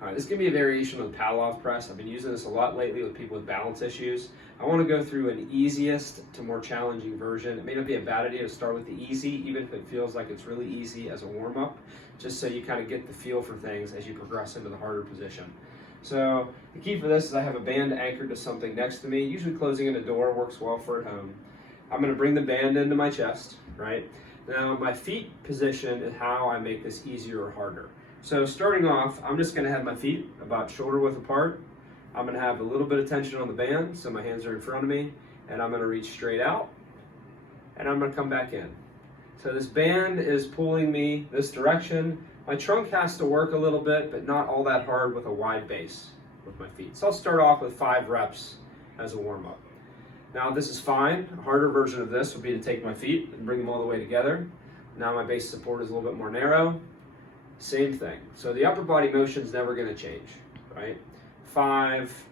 All right, this is going to be a variation of the Pallof press. I've been using this a lot lately with people with balance issues. I want to go through an easiest to more challenging version. It may not be a bad idea to start with the easy, even if it feels like it's really easy as a warm-up, just so you kind of get the feel for things as you progress into the harder position. So the key for this is I have a band anchored to something next to me. Usually closing in a door works well for at home. I'm going to bring the band into my chest, right? Now my feet position is how I make this easier or harder. So starting off, I'm just going to have my feet about shoulder width apart. I'm going to have a little bit of tension on the band, so my hands are in front of me, and I'm going to reach straight out, and I'm going to come back in. So this band is pulling me this direction. My trunk has to work a little bit, but not all that hard with a wide base with my feet. So I'll start off with 5 reps as a warm-up. Now this is fine. A harder version of this would be to take my feet and bring them all the way together. Now my base support is a little bit more narrow. Same thing. So the upper body motion is never going to change, right? 5.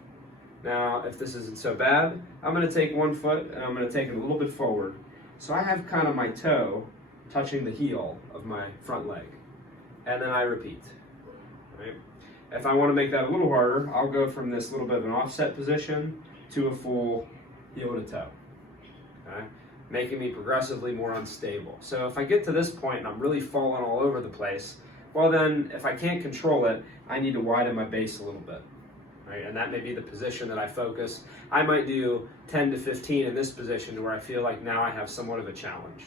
Now, if this isn't so bad, I'm going to take one foot and I'm going to take it a little bit forward. So I have kind of my toe touching the heel of my front leg. And then I repeat, right? If I want to make that a little harder, I'll go from this little bit of an offset position to a full heel to toe, okay? Making me progressively more unstable. So if I get to this point and I'm really falling all over the place, well then, if I can't control it, I need to widen my base a little bit, right? And that may be the position that I focus. I might do 10 to 15 in this position where I feel like now I have somewhat of a challenge.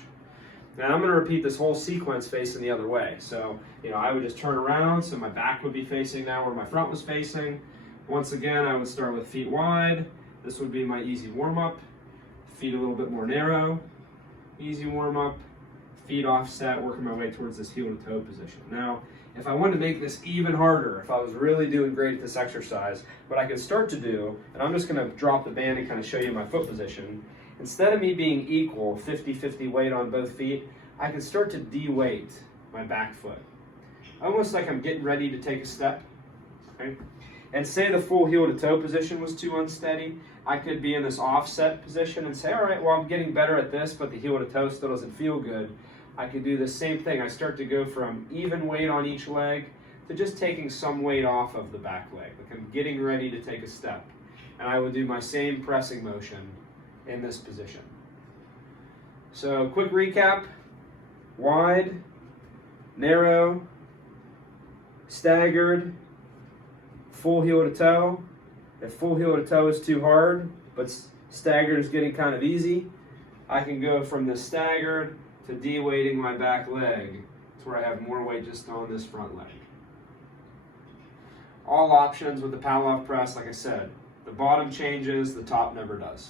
Now I'm going to repeat this whole sequence facing the other way. So, I would just turn around, so my back would be facing now where my front was facing. Once again, I would start with feet wide. This would be my easy warm-up. Feet a little bit more narrow. Easy warm-up. Feet offset, working my way towards this heel to toe position. Now, if I wanted to make this even harder, if I was really doing great at this exercise, what I could start to do, and I'm just going to drop the band and kind of show you my foot position, instead of me being equal, 50-50 weight on both feet, I can start to de-weight my back foot. Almost like I'm getting ready to take a step, okay? And say the full heel to toe position was too unsteady, I could be in this offset position and say, all right, well, I'm getting better at this, but the heel to toe still doesn't feel good. I could do the same thing. I start to go from even weight on each leg to just taking some weight off of the back leg. Like I'm getting ready to take a step. And I would do my same pressing motion in this position. So quick recap: wide, narrow, staggered, full heel to toe. If full heel to toe is too hard, but staggered is getting kind of easy, I can go from the staggered to de-weighting my back leg to where I have more weight just on this front leg. All options with the Pallof press, like I said, the bottom changes, the top never does.